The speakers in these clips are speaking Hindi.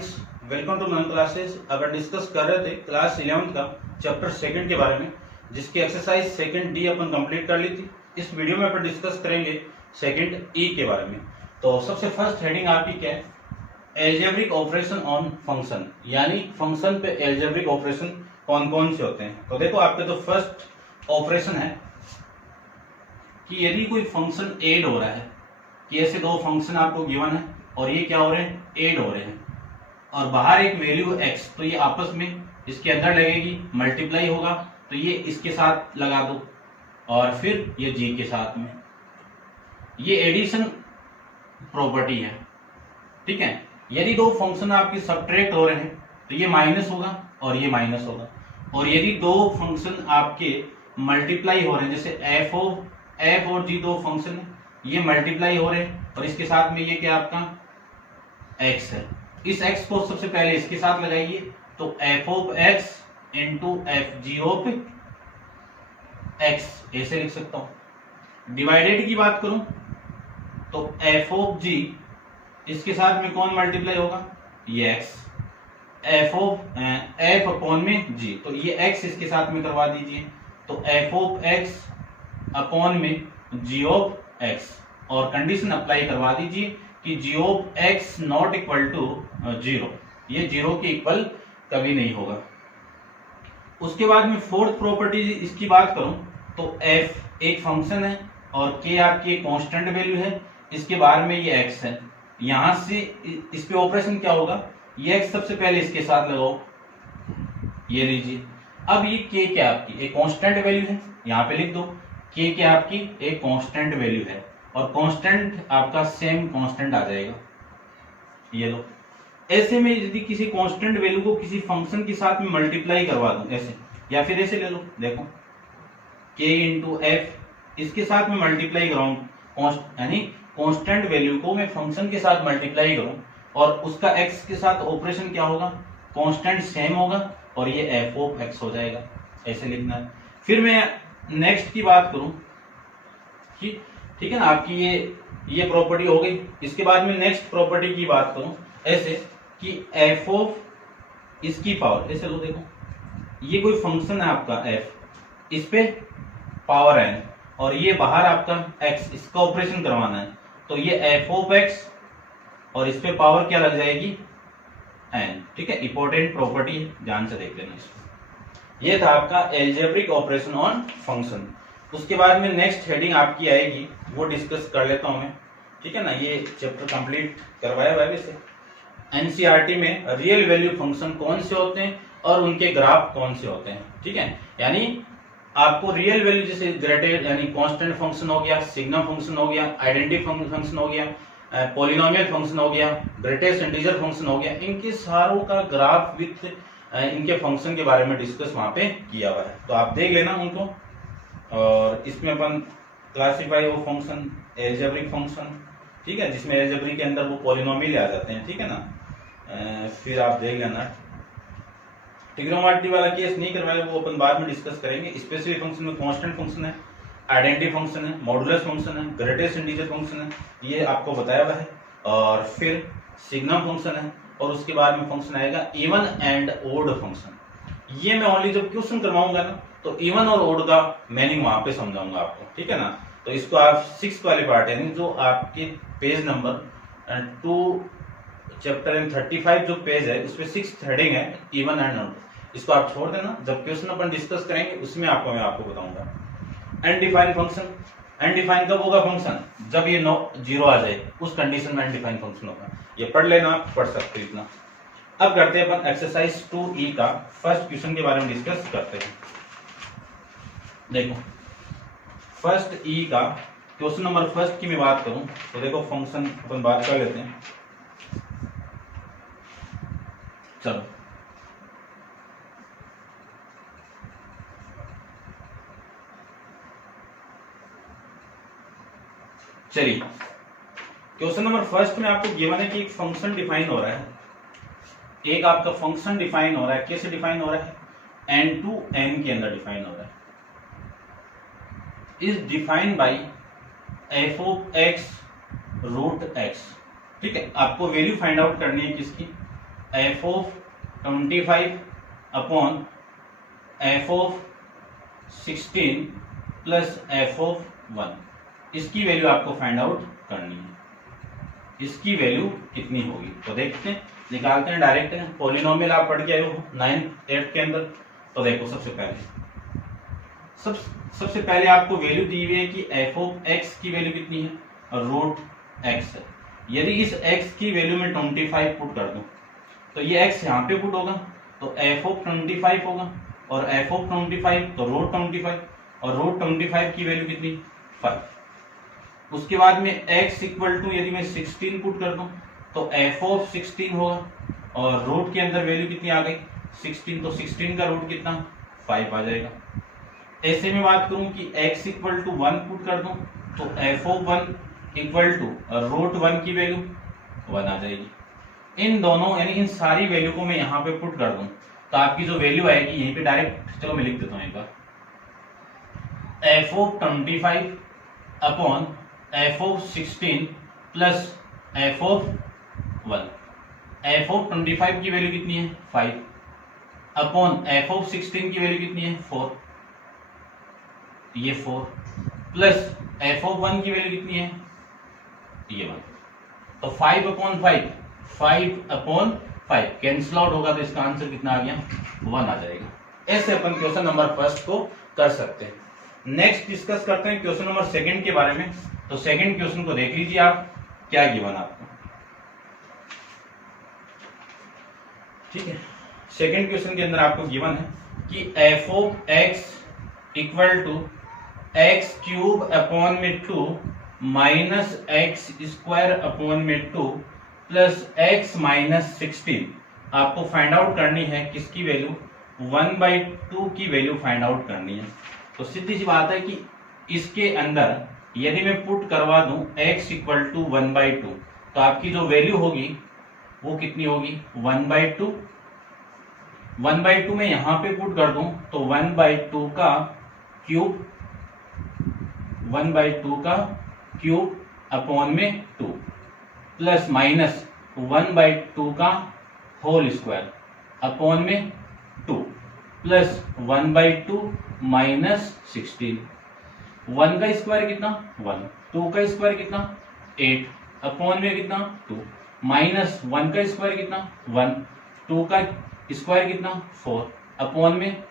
Friends, welcome to nun classes. अपन डिस्कस कर रहे थे क्लास 11 का चैप्टर सेकंड के बारे में, जिसकी एक्सरसाइज सेकंड डी अपन कंप्लीट कर ली थी। इस वीडियो में अपन डिस्कस करेंगे सेकंड ई के बारे में। तो सबसे फर्स्ट हेडिंग आपकी क्या है? एल्जेब्रिक ऑपरेशन ऑन फंक्शन, यानी फंक्शन पे एल्जेब्रिक ऑपरेशन कौन कौन से होते हैं। तो देखो, आपके तो फर्स्ट ऑपरेशन है कि यदि कोई फंक्शन ऐड हो रहा है, कि ऐसे दो फंक्शन आपको गिवन है और ये क्या हो रहे हैं, ऐड हो रहे हैं, और बाहर एक वैल्यू x, तो ये आपस में इसके अंदर लगेगी, मल्टीप्लाई होगा, तो ये इसके साथ लगा दो और फिर ये g के साथ में। ये एडिशन प्रॉपर्टी है, ठीक है। यदि दो फंक्शन आपके सब्ट्रैक्ट हो रहे हैं तो ये माइनस होगा और ये माइनस होगा, और यदि दो फंक्शन आपके मल्टीप्लाई हो रहे हैं, जैसे f और g दो फंक्शन है, ये मल्टीप्लाई हो रहे हैं और इसके साथ में ये क्या आपका x है। इस x को सबसे पहले इसके साथ लगाइए, तो f of x into F G of x ऐसे लिख सकता हूं। डिवाइडेड की बात करूं तो f ऑफ g, इसके साथ में कौन मल्टीप्लाई होगा, ये x, f अपॉन में g, तो ये x इसके साथ में करवा दीजिए, तो f ऑफ x अपॉन में g ऑफ x, और कंडीशन अप्लाई करवा दीजिए कि g of x not equal to 0, ये 0 के इक्वल कभी नहीं होगा। उसके बाद में फोर्थ प्रॉपर्टी इसकी बात करूं तो f एक फंक्शन है और k आपकी एक कांस्टेंट वैल्यू है, इसके बारे में ये x है। यहां से इस पे ऑपरेशन क्या होगा, ये x सबसे पहले इसके साथ लगाओ, ये लीजिए। अब ये k क्या आपकी एक कांस्टेंट वैल्यू है, यहाँ पे लिख दो k क्या आपकी एक कांस्टेंट वैल्यू है, और कांस्टेंट आपका सेम कांस्टेंट आ जाएगा, ये लो। ऐसे में यदि किसी कांस्टेंट वैल्यू को किसी फंक्शन के साथ में मल्टीप्लाई करवा दूं ऐसे, या फिर ऐसे ले लो, देखो k इंटू एफ, इसके साथ में मल्टीप्लाई कराऊं, यानी कांस्टेंट वैल्यू को मैं फंक्शन के साथ मल्टीप्लाई करूं और उसका x के साथ ऑपरेशन क्या होगा, कांस्टेंट सेम होगा और ये f ऑफ x हो जाएगा, ऐसे लिखना है। फिर मैं नेक्स्ट की बात करूं कि ठीक है ना, आपकी ये प्रॉपर्टी हो गई। इसके बाद में नेक्स्ट प्रॉपर्टी की बात करूं ऐसे कि f ऑफ इसकी पावर, ऐसे लो, देखो ये कोई फंक्शन है आपका f, इस पे पावर n, और ये बाहर आपका x, इसका ऑपरेशन करवाना है, तो ये f ऑफ x और इस पे पावर क्या लग जाएगी, n, ठीक है। इंपॉर्टेंट प्रॉपर्टी है, ध्यान से देख लेना इसको। ये था आपका एल्जेब्रिक ऑपरेशन ऑन फंक्शन। उसके बाद में नेक्स्ट हेडिंग आपकी आएगी, वो डिस्कस कर लेता हूं मैं, ठीक है ना। ये चैप्टर कंप्लीट करवाया हुआ है वैसे एनसीईआरटी में, रियल वैल्यू फंक्शन कौन से होते हैं और उनके ग्राफ कौन से होते हैं, ठीक है। यानी आपको रियल वैल्यू जैसे ग्रेटेड यानी कांस्टेंट फंक्शन हो गया, सिग्नम फंक्शन हो गया, आइडेंटिटी फंक्शन हो गया, पॉलिनोमियल फंक्शन हो गया, ग्रेटेस्ट इंटीजर फंक्शन हो गया, इनके सारों का ग्राफ विथ इनके फंक्शन के बारे में डिस्कस वहां पे किया हुआ है, तो आप देख लेना उनको। और इसमें अपन classify of function, algebraic function, ठीक है, जिसमें एल्जेब्रिक के अंदर वो पॉलिनोमियल आ जाते हैं, ठीक है ना। फिर आप देख लेना, ट्रिग्नोमेट्री वाला केस नहीं करवाया, वो अपन बाद में डिस्कस करेंगे। स्पेसिफिक फंक्शन में कांस्टेंट फंक्शन है, आइडेंटिटी फंक्शन है, मॉडुलस फंक्शन है, ग्रेटेस्ट इंटीजर फंक्शन है, ये आपको बताया हुआ है। और फिर सिग्नम फंक्शन है, और उसके बाद में फंक्शन आएगा इवन एंड ओड फंक्शन। ये मैं ओनली जब क्वेश्चन करवाऊंगा ना, तो इवन और ओड का मीनिंग वहां पे समझाऊंगा आपको, ठीक है ना। तो इसको आप 6 वाले पार्ट, यानी जो आपके पेज नंबर 2 चैप्टर एंड 35 जो पेज है, उसमें 6th हेडिंग है इवन एंड ओड, इसको आप छोड़ देना। जब क्वेश्चन अपन डिस्कस करेंगे उसमें मैं आपको बताऊंगा। अनडिफाइंड फंक्शन, अनडिफाइंड कब होगा फंक्शन, जब ये 0 आ जाए, उस कंडीशन में अनडिफाइंड फंक्शन होगा। ये पढ़ लेना, आप पढ़ सकते हो इतना। अब करते हैं अपन एक्सरसाइज 2E का फर्स्ट क्वेश्चन के बारे में डिस्कस करते हैं। देखो फर्स्ट E का क्वेश्चन नंबर फर्स्ट की मैं बात करूं तो देखो, फंक्शन अपन बात कर लेते हैं, चलो। चलिए, क्वेश्चन नंबर फर्स्ट में आपको गिवन है कि एक फंक्शन डिफाइन हो रहा है, एक आपका फंक्शन डिफाइन हो रहा है। कैसे डिफाइन हो रहा है, n टू n के अंदर डिफाइन हो रहा है। Is defined by f of x root x, ठीक है। आपको वैल्यू फाइंड आउट करनी है किसकी, F of 25 upon F of 16 plus F of 1। इसकी वैल्यू आपको फाइंड आउट करनी है। इसकी वैल्यू कितनी होगी तो देखते हैं, निकालते हैं डायरेक्ट। पॉलिनोमियल आप पढ़ के आए हो 9th 8th के अंदर। तो देखो सबसे पहले आपको वैल्यू दी हुई है कि एफ ऑफ एक्स की वैल्यू कितनी है, रूट एक्स है। यदि इस एक्स की वैल्यू में 25 पुट कर दूं तो ये एक्स यहाँ पे पुट होगा तो एफ ऑफ 25 होगा, और एफ ऑफ 25 तो रूट 25, और रूट 25 की वैल्यू कितनी 5। उसके बाद में x इक्वल टू यदि मैं 16 पुट कर दूं तो एफ ऑफ 16 होगा, और रूट के अंदर वैल्यू कितनी आ गई 16, तो 16 का रूट कितना 5 आ जाएगा। ऐसे में बात करूं कि x इक्वल टू 1 पुट कर दूं तो F of 1 equal to root 1 की वैल्यू 1 आ जाएगी। इन दोनों यानी इन सारी वैल्यू को मैं यहाँ पे पुट कर दूं तो आपकी जो वैल्यू आएगी यहीं पे डायरेक्ट, चलो मैं लिख देता हूं एक बार, F of 25 upon F of 16 plus F of 1। F of 25 की वैल्यू कितनी है 5 अपॉन एफ ऑफ 16 की वैल्यू कितनी है 4, ये 4 प्लस एफ ऑफ 1 की वैल्यू कितनी है ये 1। तो 5 अपॉन 5 अपॉन 5 कैंसिल आउट होगा तो इसका आंसर कितना आ गया 1 आ जाएगा। ऐसे अपन क्वेश्चन नंबर फर्स्ट को कर सकते हैं। नेक्स्ट डिस्कस करते हैं क्वेश्चन नंबर सेकंड के बारे में। तो सेकंड क्वेश्चन को देख लीजिए आप, क्या गिवन आपको, ठीक है। सेकंड क्वेश्चन के अंदर आपको गिवन है कि F of X equal to X cube upon में 2 माइनस एक्स स्क्वायर अपॉन में 2 प्लस एक्स माइनस 16। आपको फाइंड आउट करनी है किसकी वैल्यू 1/2 की वैल्यू फाइंड आउट करनी है। तो सीधी सी बात है कि इसके अंदर यदि मैं पुट करवा दूं x इक्वल टू 1/2 तो आपकी जो वैल्यू होगी वो कितनी होगी 1/2। 1/2 में यहां पे पुट कर दूं तो 1/2 का क्यूब, 1/2 का क्यूब अपॉन में 2 प्लस माइनस 1/2 का होल स्क्वायर अपॉन में 2 प्लस 1/2 माइनस 16। 1 का स्क्वायर कितना 1, 2 का स्क्वायर कितना 8 अपॉन में कितना 2 माइनस 1 का स्क्वायर कितना 1, 2 का स्क्वायर कितना 4 अपॉन में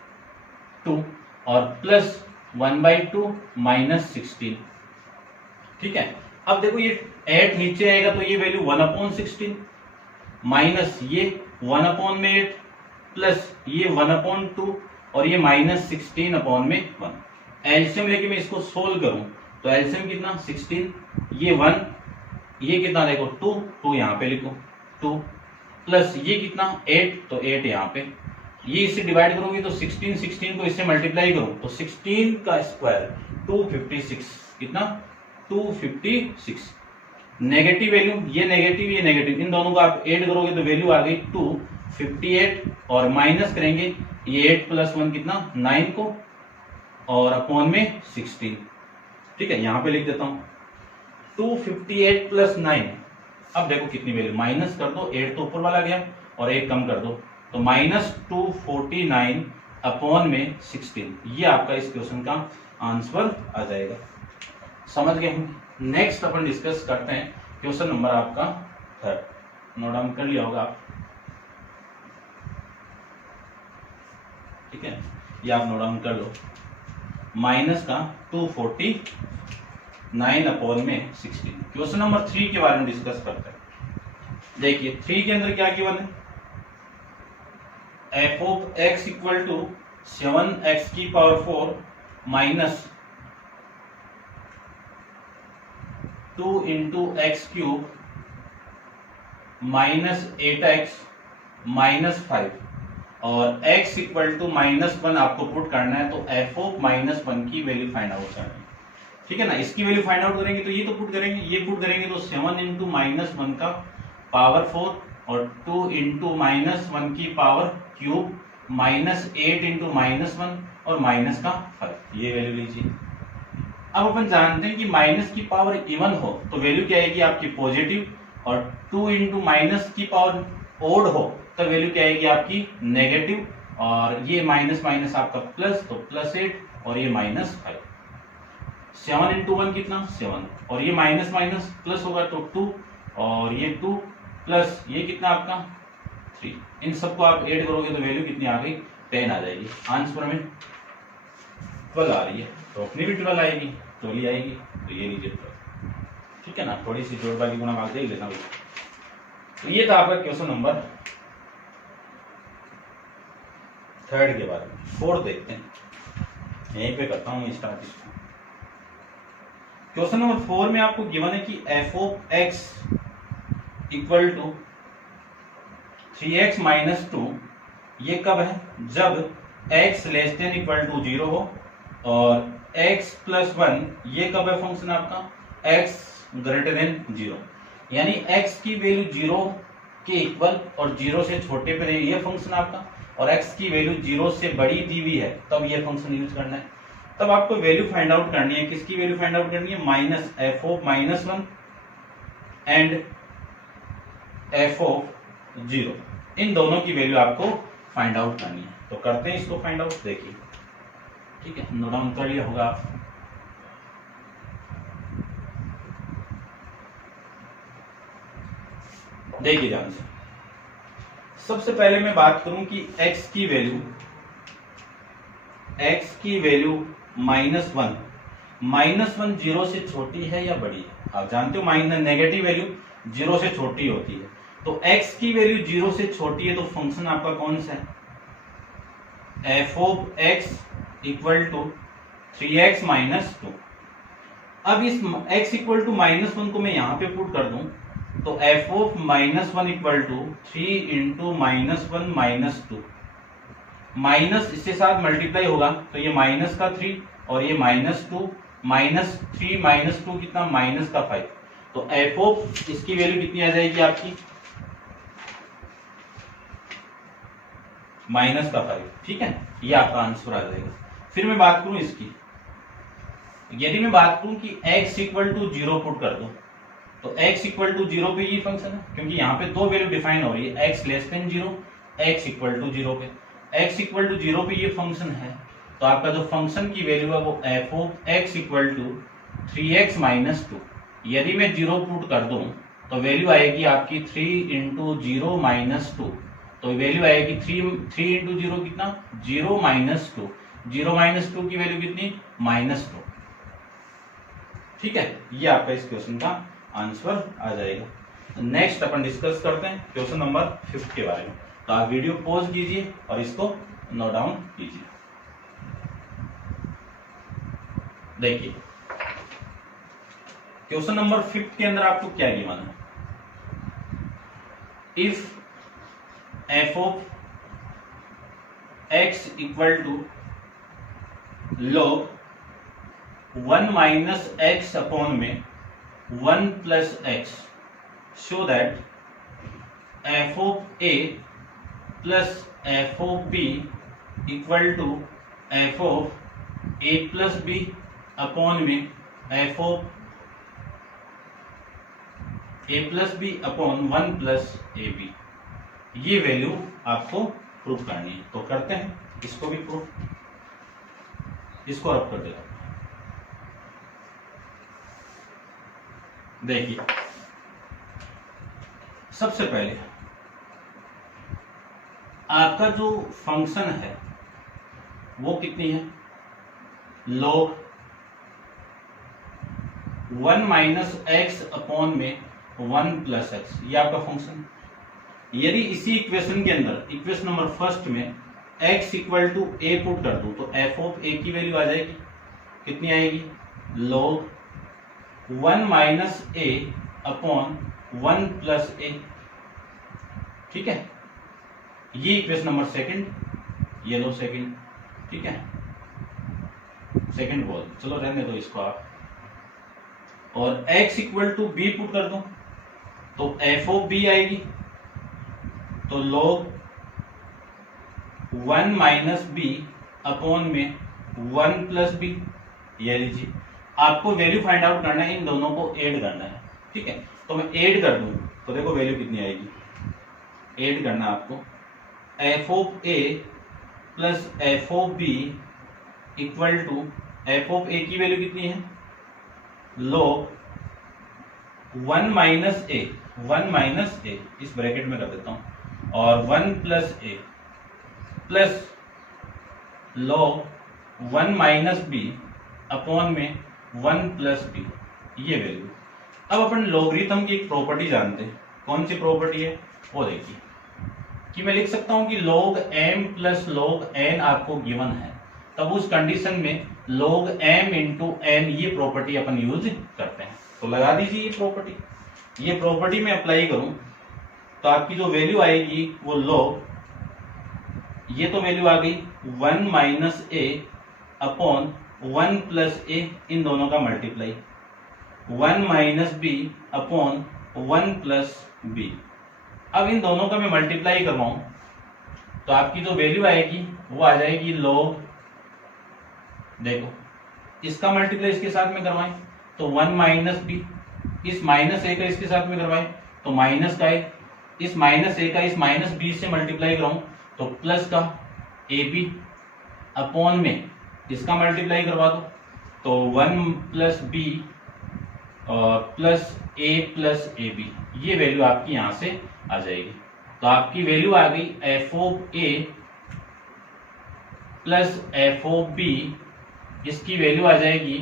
2 और प्लस 1/2 माइनस 16। ठीक है। अब देखो ये 8 नीचे आएगा तो ये वैल्यू 1/16 माइनस ये 1/8 प्लस ये 1/2 और ये माइनस 16 अपॉन में 1। एलसीएम लेके मैं इसको सोल्व करूं तो एलसीएम कितना 16, ये 1, ये कितना देखो 2 यहाँ पे लिखो 2 प्लस ये कितना 8 तो 8 यहाँ पे, ये इससे डिवाइड करोगे तो 16 को इससे मल्टीप्लाई करो तो 16 का स्क्वायर 256, कितना 256। नेगेटिव वैल्यू ये नेगेटिव इन दोनों को आप ऐड करोगे तो वैल्यू आ गई 258 और माइनस करेंगे ये 8 प्लस 1 कितना 9 को और अपॉन में 16। ठीक है, यहां पे लिख देता हूं 258 प्लस 9। अब देखो कितनी वैल्यू माइनस कर दो, 8 तो ऊपर वाला गया और 1 कम कर दो तो माइनस 249 अपॉन में 16। ये आपका इस क्वेश्चन का आंसर आ जाएगा। समझ गए हम। नेक्स्ट अपन डिस्कस करते हैं क्वेश्चन नंबर आपका 3, नोट डाउन कर लिया होगा आप, ठीक है, ये आप नोट डाउन कर लो। माइनस का 249 अपॉन में 16। क्वेश्चन नंबर 3 के बारे में डिस्कस करते हैं। देखिए 3 के अंदर क्या गिवन है, F of X equal to 7x की power 4 minus 2 into X cube minus 8x minus 5 और x इक्वल टू -1 आपको पुट करना है तो एफ ऑफ -1 की वैल्यू फाइंड आउट करनी है। ठीक है ना, इसकी वैल्यू फाइंड आउट करेंगे तो ये तो पुट करेंगे, ये पुट करेंगे तो 7 इंटू -1 का पावर 4 और 2 इंटू -1 की पावर क्यूब माइनस 8 इंटू -1 और माइनस का 5, ये वैल्यू लीजिए। अब अपन जानते हैं कि माइनस की पावर इवन हो तो वैल्यू क्या आएगी आपकी पॉजिटिव, और 2 इंटू माइनस की पावर ओड हो तो वैल्यू क्या आएगी आपकी नेगेटिव, और ये माइनस माइनस आपका प्लस, तो +8 और ये -5। 7 इंटू 1 कितना 7, और ये माइनस माइनस प्लस होगा तो 2, और ये 2 प्लस ये कितना आपका 3। इन सबको आप ऐड करोगे तो वैल्यू कितनी आ गई 10 आ जाएगी। आंसर में 12 आ रही है, तो अपनी भी 12 आएगी, 12 आएगी, तो ये लीजिए 12। ठीक है ना, थोड़ी सी जोड़ बाकी गुना भाग देख लेना। तो ये था आपका क्वेश्चन नंबर 3 के बारे में। 4 देखते हैं, यहीं पे करता हूँ स्टार्ट इसको। क्वेश्चन नंबर 4 में आपको गिवन है कि f of x equal to 3x minus 2, ये कब है, जब x less than equal to 0 हो, और x प्लस 1 ये कब है फंक्शन आपका, x ग्रेटर देन 0, यानी x की वैल्यू 0 के इक्वल और 0 से छोटे पे रही ये फंक्शन आपका, और x की वैल्यू 0 से बड़ी दी हुई है तब ये फंक्शन यूज करना है। तब आपको वैल्यू फाइंड आउट करनी है, किसकी वैल्यू फाइंड आउट करनी है, minus f of -1 and f of 0, इन दोनों की वैल्यू आपको फाइंड आउट करनी है। तो करते हैं इसको फाइंड आउट, देखिए। ठीक है, नोट डाउन कर लिया होगा आप। देखिए ध्यान से, सबसे पहले मैं बात करूं कि x की वैल्यू -1, -1 0 से छोटी है या बड़ी है। आप जानते हो माइनस नेगेटिव वैल्यू 0 से छोटी होती है, तो x की वैल्यू 0 से छोटी है, तो फंक्शन आपका कौन सा है, f of x equal to 3x minus 2। अब इस x इक्वल टू -1 को मैं यहां पे पुट कर दूं, तो f of -1 equal to 3 into -1 minus 2, minus इसके साथ मल्टीप्लाई होगा तो ये माइनस का 3 और ये -2, -3 -2 कितना -5। तो f ऑफ इसकी वैल्यू कितनी आ जाएगी आपकी -5। ठीक है, ये आपका आंसर आ जाएगा। फिर मैं बात करूं इसकी, यदि मैं बात करूं कि x इक्वल टू 0 पुट कर दूं, तो x इक्वल टू 0 पे ये फंक्शन है, क्योंकि यहाँ पे दो वैल्यू डिफाइन हो रही है, x less than 0, x equal to 0 पे, x इक्वल टू 0 पे ये फंक्शन है, तो आपका जो फंक्शन की वैल्यू है वो f of x equal to 3x minus 2। यदि मैं 0 पुट कर दूं तो वैल्यू आएगी आपकी 3 इंटू 0 माइनस 2, तो वैल्यू आएगी 3 इंटू 0 कितना 0 माइनस 2, 0 माइनस 2 की वैल्यू कितनी -2। ठीक है, ये आपका इस क्वेश्चन का आंसर आ जाएगा। नेक्स्ट अपन डिस्कस करते हैं क्वेश्चन नंबर 5 के बारे में। तो आप वीडियो पॉज कीजिए और इसको नोट डाउन कीजिए। देखिए क्वेश्चन नंबर 5 के अंदर आपको क्या गिवन है, if f of x equal to log 1 minus x upon में 1 plus x, show that f of a plus f of b equal to f of a plus b upon में f of a plus b upon 1 plus A B. ये वैल्यू आपको प्रूफ करनी है, तो करते हैं इसको भी प्रूफ, इसको रब कर देगा। देखिए सबसे पहले आपका जो फंक्शन है वो कितनी है, log 1 माइनस एक्स अपॉन में 1 प्लस एक्स, ये आपका फंक्शन। यदि इसी इक्वेशन के अंदर इक्वेशन नंबर फर्स्ट में x equal to A put कर दूं, तो f ऑफ a की वैल्यू आ जाएगी, कितनी आएगी, log 1 minus A upon 1 plus A. ठीक है, ये इक्वेशन नंबर सेकंड, ये लो सेकंड। ठीक है, सेकंड बोल, चलो रहने दो इसको आप। और x equal to B put कर दो, तो f ऑफ b आएगी, तो log 1 माइनस बी अपॉन में 1 प्लस बी। ये लीजिए, आपको वैल्यू फाइंड आउट करना है, इन दोनों को ऐड करना है। ठीक है, तो मैं ऐड कर दूं तो देखो वैल्यू कितनी आएगी, ऐड करना है आपको, F of A plus F of B equal to, F of A की वैल्यू कितनी है, log 1 minus A, 1 minus A इस ब्रैकेट में कर देता हूं, और 1 plus A plus log 1 minus B upon में 1 प्लस बी, ये वैल्यू। अब अपन लॉगरिथम की एक प्रॉपर्टी जानते हैं, कौन सी प्रॉपर्टी है वो देखिए, कि मैं लिख सकता हूं कि log m plus log n आपको गिवन है, तब उस कंडीशन में log m इंटू n ये प्रॉपर्टी अपन यूज करते हैं। तो लगा दीजिए ये प्रॉपर्टी, ये प्रॉपर्टी में अप्लाई करूं तो आपकी जो वैल्यू आएगी वो log, ये तो वैल्यू आ गई 1 minus A upon 1 plus A, इन दोनों का multiply, 1 minus B upon 1 plus B. अब इन दोनों का मैं मल्टीप्लाई करवाऊं तो आपकी जो वैल्यू आएगी वो आ जाएगी log, देखो इसका मल्टीप्लाई इसके साथ में करवाएं तो 1 माइनस बी, इस माइनस ए का इसके साथ में करवाएं तो माइनस का है, इस माइनस ए का इस माइनस बी से मल्टीप्लाई कराऊं तो प्लस का ए बी अपॉन में इसका मल्टीप्लाई करवा दो तो 1 plus B plus A B, ये वैल्यू आपकी यहां से आ जाएगी। तो आपकी वैल्यू आ गई F of A plus F of B, इसकी वैल्यू आ जाएगी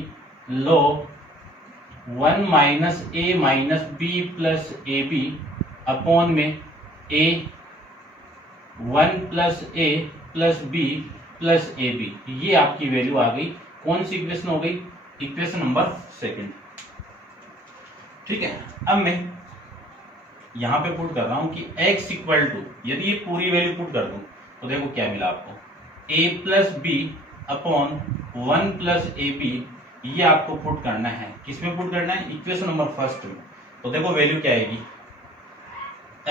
log 1 minus A minus B plus A B upon में A 1 plus A plus B plus A B, ये आपकी वैल्यू आ गई। कौन सी इक्वेशन हो गई, इक्वेशन नंबर 2। ठीक है, अब मैं यहां पे पुट कर रहा हूं कि x इक्वल टू, यदि ये पूरी वैल्यू पुट कर दूं तो देखो क्या मिला आपको, a plus B upon 1 plus A B, ये आपको पुट करना है, किसमें पुट करना है, इक्वेशन नंबर 1 में। तो देखो वैल्यू क्या आएगी,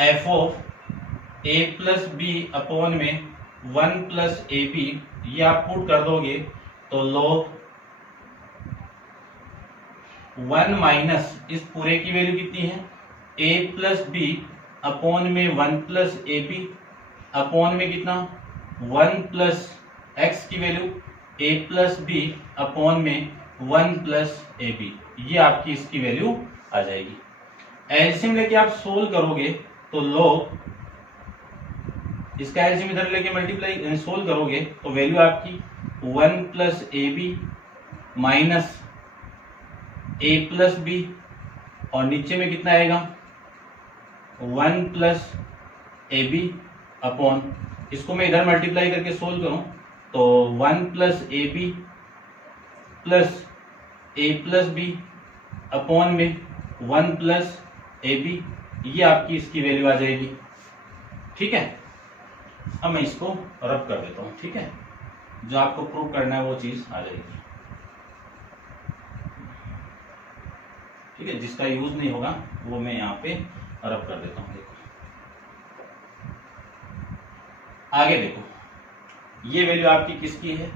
F of A plus B upon में 1 प्लस ए बी, ये आप पुट कर दोगे तो log 1 माइनस इस पूरे की वैल्यू कितनी है, a प्लस बी अपॉन में 1 प्लस ए बी अपॉन में कितना 1 प्लस एक्स की value a plus B upon में 1 प्लस ए बी, ये आपकी इसकी वैल्यू आ जाएगी। एलसीएम लेके आप सोल्व करोगे तो log, इसका एलसीएम इधर लेके मल्टीप्लाई सोल्व करोगे तो वैल्यू आपकी 1 plus A B minus A plus B, और नीचे में कितना आएगा 1 प्लस ए बी अपॉन, इसको मैं इधर मल्टीप्लाई करके सोल्व करूं तो 1 plus A B plus A plus B upon में 1 प्लस ए बी, ये आपकी इसकी वैल्यू आ जाएगी। ठीक है, अब मैं इसको रब कर देता हूं। ठीक है, जो आपको प्रूव करना है वो चीज आ जाएगी। ठीक है, जिसका यूज नहीं होगा वो मैं यहाँ पे रब कर देता हूं। देखो आगे देखो, ये वैल्यू आपकी किसकी है,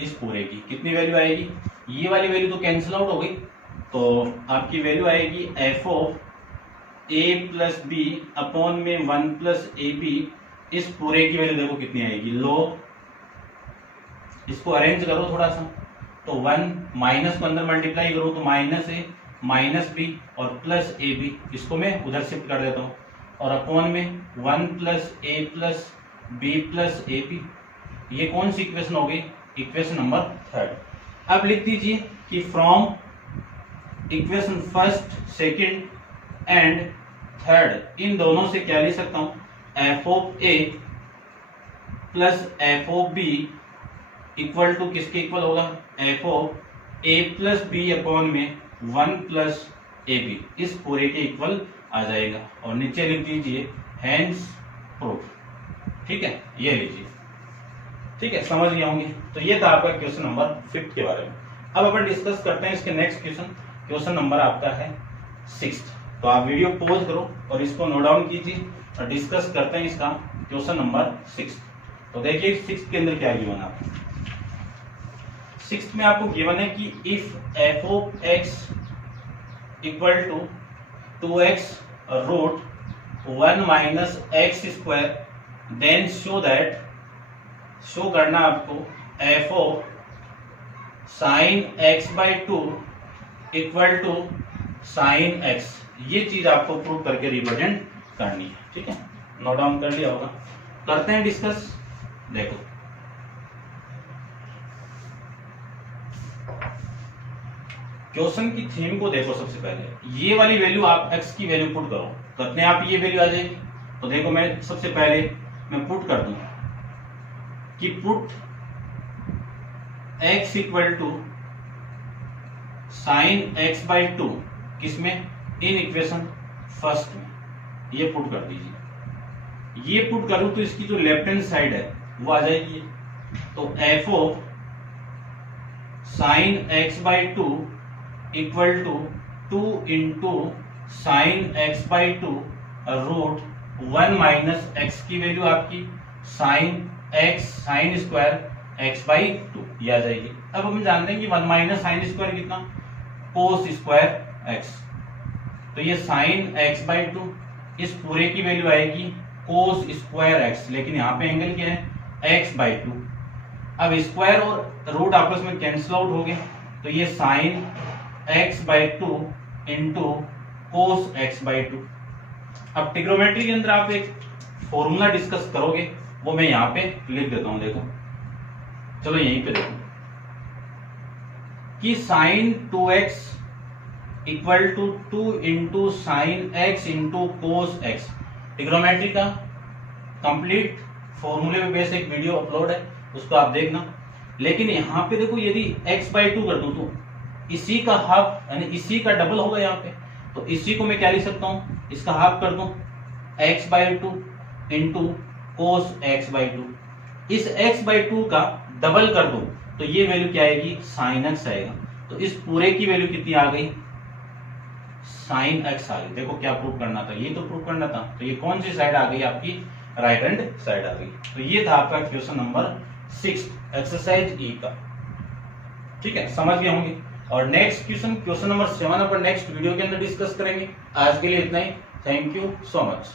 इस पूरे की कितनी वैल्यू आएगी, ये वाली वैल्यू तो कैंसिल आउट हो गई, तो आपकी वैल्यू आएगी F of A plus B upon में 1 प्लस ए बी, इस पूरे की वैल्यू देखो कितनी आएगी, log, इसको अरेंज करो थोड़ा सा तो 1 माइनस को अंदर मल्टीप्लाई करो तो माइनस ए माइनस बी और प्लस ए बी, इसको मैं उधर शिफ्ट कर देता हूँ, और अपॉन में 1 plus A plus B plus A B, ये कौन सी इक्वेशन हो गई, इक्वेशन नंबर 3। अब लिख दीजिए कि फ्रॉम इक्वेशन 1, 2 एंड 3, इन दोनों से क्या लिख सकता हूँ, F of A plus F of B equal to किसके इक्वल होगा, F of A plus B upon में 1 प्लस ए बी, इस पूरे के इक्वल आ जाएगा, और नीचे लिख दीजिए हैंस प्रूफ। ठीक है, ये लीजिए। ठीक है, समझ गए होंगे। तो ये था आपका क्वेश्चन नंबर 5 के बारे में। अब अपन डिस्कस करते हैं इसके नेक्स्ट क्वेश्चन, क्वेश्चन नंबर आपका है 6। तो आप वीडियो पॉज करो और इसको नोट डाउन कीजिए और डिस्कस करते हैं इसका क्वेश्चन नंबर 6। तो देखिए 6 के अंदर क्या गिवन है आपको। 6 में आपको गिवन है कि if F of X equal to 2x root 1 minus X square, then show करना आपको F of sine X by two equal to sine X. ये चीज आपको प्रूव करके रिप्रेजेंट करनी है, ठीक है, नोट डाउन कर लिया होगा। करते हैं डिस्कस। देखो क्वेश्चन की थीम को देखो। सबसे पहले ये वाली वैल्यू आप x की वैल्यू पुट करो तो अपने आप ये वैल्यू आ जाएगी। तो देखो मैं सबसे पहले मैं पुट कर दूं कि put x equal to sine X by two किसमें, इन इक्वेशन फर्स्ट में, ये पुट कर दीजिए। ये पुट करूं तो इसकी जो लेफ्ट हैंड साइड है वो आ जाएगी। तो F of sine X by two equal to 2 into sine X by two root 1 minus X की वैल्यू आपकी sine X sine square X by two, ये आ जाएगी। अब हम जानते हैं कि 1 माइनस साइन स्क्वायर कितना, कोस स्क्वायर एक्स। तो ये साइन एक्स बाई टू, इस पूरे की वैल्यू आएगी कोस स्क्वायर एक्स, लेकिन यहाँ पे एंगल क्या है, एक्स बाई टू। अब स्क्वायर और रूट आपस में कैंसिल आउट हो गए, तो ये sign X by two into cos x by to. अब ट्रिग्नोमेट्री के अंदर आप एक फॉर्मूला डिस्कस करोगे, वो मैं यहाँ पे लिख देता हूं। देखो चलो यहीं पे देखो कि sine 2x equal to 2 into sine X into cos X. Trigonometry का कंप्लीट फॉर्मूले पे बेस एक वीडियो अपलोड है, उसको आप देखना। लेकिन यहाँ पे देखो यदि x बाई टू कर दूं तो इसी का हाफ यानी इसी का डबल होगा यहाँ पे। तो इसी को मैं क्या लिख सकता हूँ, इसका हाफ कर दूं x by two into cos x by to. इस x बाई टू का डबल कर दूं तो ये वैल्यू क्या आएगी, साइन एक्स आएगा। तो इस पूरे की वैल्यू कितनी आ गई, साइन एक्स आ गई। देखो क्या प्रूव करना था, ये तो प्रूव करना था। तो ये कौन सी साइड आ गई आपकी, राइट हैंड साइड आ गई। तो ये था आपका क्वेश्चन नंबर 6 एक्सरसाइज ई का, ठीक है, समझ गए होंगे। और नेक्स्ट क्वेश्चन नंबर 7 अपन नेक्स्ट वीडियो के अंदर डिस्कस करेंगे। आज के लिए इतना ही, थैंक यू सो मच।